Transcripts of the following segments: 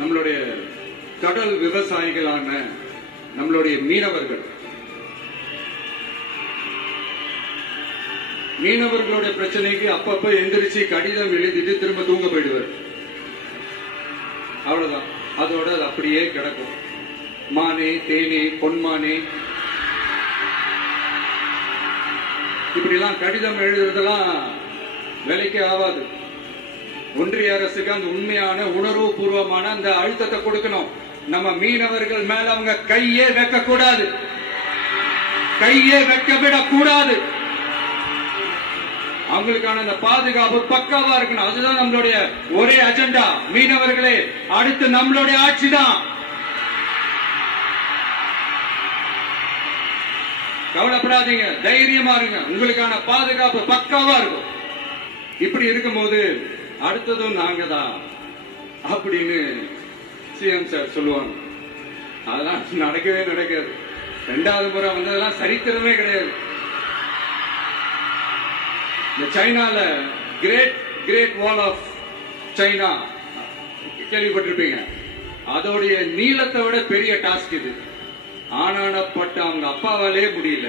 நம்மளுடைய கடல் விவசாயிகளான நம்மளுடைய மீனவர்களுடைய பிரச்சனைக்கு அப்பப்ப எந்திரிச்சு கடிதம் எழுதிட்டு திரும்ப தூங்க போயிடுவார். அவ்வளவுதான், அதோட அது அப்படியே கிடக்கும். மானே தேனே பொன்மானே இப்படிலாம் கடிதம் எழுதுறதெல்லாம் விலைக்கு ஆகாது. ஒன்றிய அரசுக்கு அந்த உண்மையான உணர்வு பூர்வமான அந்த அழுத்தத்தை கொடுக்கணும். நம்ம மீனவர்கள் மேல அவங்க கையே வைக்க கூடாது, கையே வைக்க விடக்கூடாது. அவங்களுக்கான அந்த பாதுகாப்பு பக்காவா இருக்கணும். அதுதான் நம்மளுடைய ஒரே அஜெண்டா. மீனவர்களே, அடுத்து நம்மளுடைய ஆட்சி தான். கவலைப்படாதீங்க, தைரியமா இருங்க, உங்களுக்கான பாதுகாப்பு பக்காவா இருக்கும். இப்படி இருக்கும்போது அடுத்ததும் நாங்க தான் அப்படின்னு சிஎம் சார் சொல்லுவாங்க. அதெல்லாம் நடக்கவே நடக்காது. 2வது முறை வந்ததெல்லாம் சரித்திரமே கிடையாது. இந்த சைனால கிரேட் வால் ஆஃப் சைனா கேள்விப்பட்டிருப்பீங்க. அதோடைய நீளத்தை விட பெரிய டாஸ்க் இது. ஆனானப்பட்ட அவங்க அப்பாவாலே முடியல.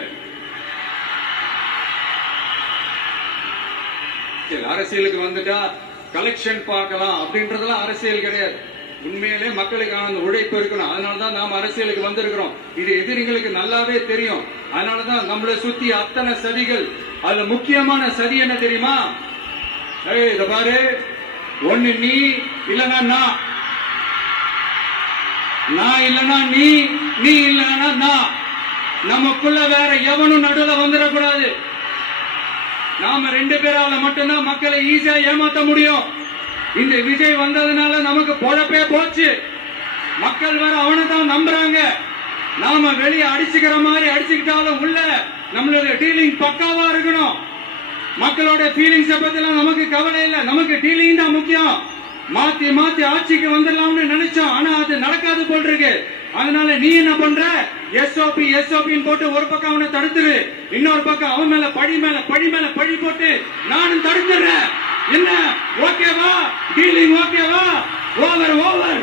அரசியலுக்கு வந்துட்டா கலெக்ஷன் பார்க்கலாம் அப்படின்றதெல்லாம் அரசியல் கிடையாது. உண்மையிலே மக்களுக்கான உழைப்பு இருக்கணும். அதனாலதான் நாம் அரசியலுக்கு வந்திருக்கிறோம். இது எதிரிகளுக்கு நல்லாவே தெரியும். அதனாலதான் நம்மளை சுத்தி அத்தனை சதிகள். அதுல முக்கியமான சதி என்ன தெரியுமா? இத பாரு, ஒண்ணு நீ இல்லனா நான் இல்லனா நீ இல்லனா நான். நமக்குள்ள வேற எவனும் நடுவில் வந்துடக்கூடாது. நாம 2 பேரால மட்டும்தான் மக்களை ஈஸியா ஏமாத்த முடியும். இந்த விஜய் வந்ததுனால நமக்கு பொழப்பே போச்சு. மக்கள் வேற அவனை தான் நம்புறாங்க. நாம வெளியே அடிச்சுக்கிற மாதிரி அடிச்சுக்கிட்டாலும் உள்ள நம்மளுடைய டீலிங் பக்காவா இருக்கணும். மக்களோட ஃபீலிங்ஸ் பத்திலாம் நமக்கு கவலை இல்லை. நமக்கு டீலிங் தான் முக்கியம். மாத்தி ஆட்சிக்கு வந்துடலாம்னு நினைச்சோம். ஆனா அது நடக்காது போல் இருக்கு. அதனால நீ என்ன பண்ற? எஸ்ஓபி போட்டு ஒரு பக்கம் அவனை தடுத்துரு, இன்னொரு பக்கம் அவன் மேல பழி போட்டு நானும் தடுத்துறேன். என்ன ஓகேவா? டீலிங் ஓகேவா? ஓவர்